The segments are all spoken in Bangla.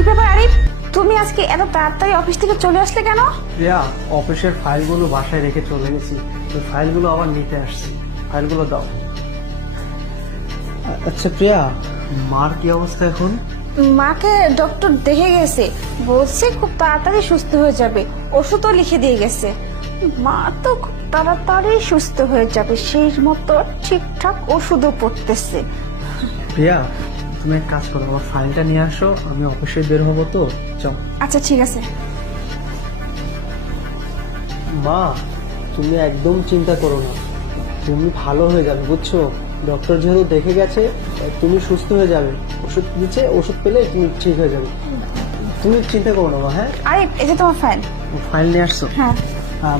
কি ব্যাপার আরিফ, তুমি আজকে এত তাড়াতাড়ি অফিস থেকে চলে আসলে কেন? প্রিয়া, অফিসের ফাইলগুলো বাসায় রেখে চলে গেছি। ওই ফাইলগুলো আবার নিতে আসছি। ফাইলগুলো দাও। আচ্ছা প্রিয়া, মার কি অবস্থা এখন? মাকে ডক্টর দেখে গেছে, বলছে খুব তাড়াতাড়ি সুস্থ হয়ে যাবে, ওষুধও লিখে দিয়ে গেছে। মা তো খুব তাড়াতাড়ি সুস্থ হয়ে যাবে, সেই মতো ঠিকঠাক ওষুধও পড়তেছে। প্রিয়া, তুমি এক কাজ করো, আমার ফাইলটা নিয়ে আসো, আমি অফিসে বের হবো তো। চল। আচ্ছা ঠিক আছে। মা, তুমি একদম চিন্তা করো না, তুমি ভালো হয়ে যাবে, বুঝছো? ডক্টর যেহেতু দেখে গেছে, তুমি সুস্থ হয়ে যাবে। ওষুধ দিচ্ছে, ওষুধ পেলে তুমি ঠিক হয়ে যাবে। তুমি চিন্তা করো না মা। হ্যাঁ, আরিফ, এই যে তোমার ফাইল। ফাইল নিয়ে আসছো? হ্যাঁ।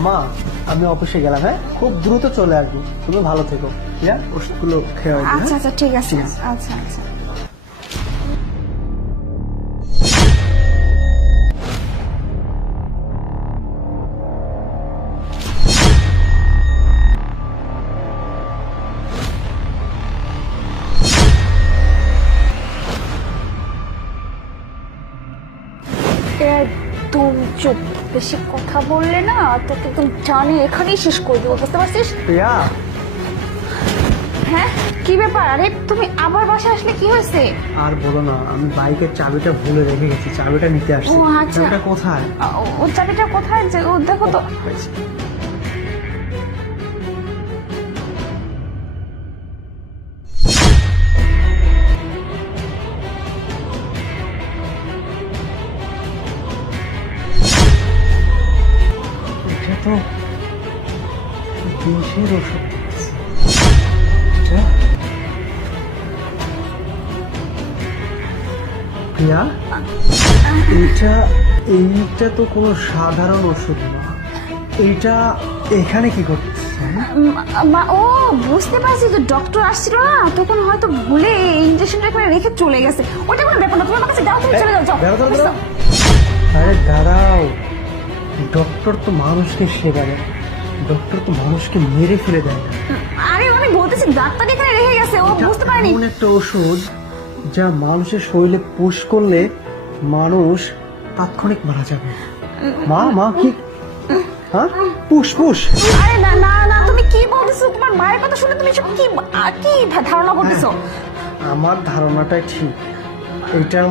মা, আমি অফিসে গেলাম। হ্যাঁ, খুব দ্রুত চলে আসবো। তুমি ভালো থেকো। প্রিয়া, ওষুধগুলো খেয়ে আসবে। আচ্ছা আচ্ছা ঠিক আছে। ঠিক আছে। আচ্ছা আচ্ছা। একদম চুপ, বেশি কথা বললে না তোকে একদম জানে এখানেই শেষ করে দেবো, বুঝতে পারছিস? প্রিয়া, হ্যাঁ, কি ব্যাপার? আরে তুমি আবার বাসায় আসলে, কি হয়েছে? আর বলো না, আমি বাইকের চাবিটা ভুলে রেখে গেছি। চাবিটা নিতে আসছি। ও, আচ্ছা। চাবিটা কোথায়? ও চাবিটা কোথায় যে, ও দেখো তো। পেয়েছি। এটা তো বিষের ওষুধ। এটা? প্রিয়া, এইটা তো কোনো সাধারণ ওষুধ না। এইটা এখানে কি করতেছে? ও বুঝতে পারছি, তো ডক্টর আসছিল না তখন হয়তো ভুলে ইনজেকশনটা এখানে রেখে চলে গেছে। ওটা কোনো ব্যাপার না, তুমি আমার কাছে যাও, তুমি চলে যাও, যাও। দাঁড়াও, দাঁড়াও, বুঝছো? দাঁড়াও। আরে দাঁড়াও, ডক্টর তো মানুষকে সেবা দেয়, ডক্টর তো মানুষকে মেরে ফেলে দেয় না। আরে আমি বলতেছি ডাক্তার এখানে রেখে গেছে, ও বুঝতে পারেনি। এমন একটা ওষুধ যা মানুষের শরীরে পুশ করলে মানুষ তাৎক্ষণিক মারা যাবে। মা, মা কি? হ্যাঁ, পুশ পুশ। আরে না না না, তুমি কি বলতেছো? তোমার মায়ের কথা শুনে তুমি সব কি কি ধারণা করতেছো? আমার ধারণাটাই ঠিক। এটার